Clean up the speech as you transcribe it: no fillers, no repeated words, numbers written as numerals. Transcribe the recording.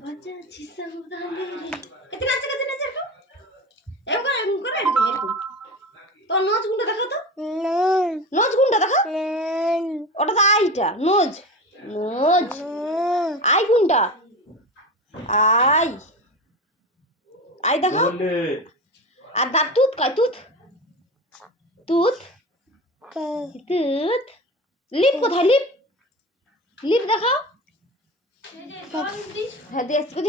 বাজাচ্ছি সাউদালে রে কেতে নাচে এরকম এরকম করে এরকম তো নোজ গুন্ডা দেখো তো নোজ গুন্ডা দেখো ওটা তো আইটা নোজ নোজ আই গুন্ডা আই আই দেখো আর দাঁত তুত কয় তুত তুত তুত লিপ কোথায় লিপ লিপ দেখাও হ্যাঁ দিয়ে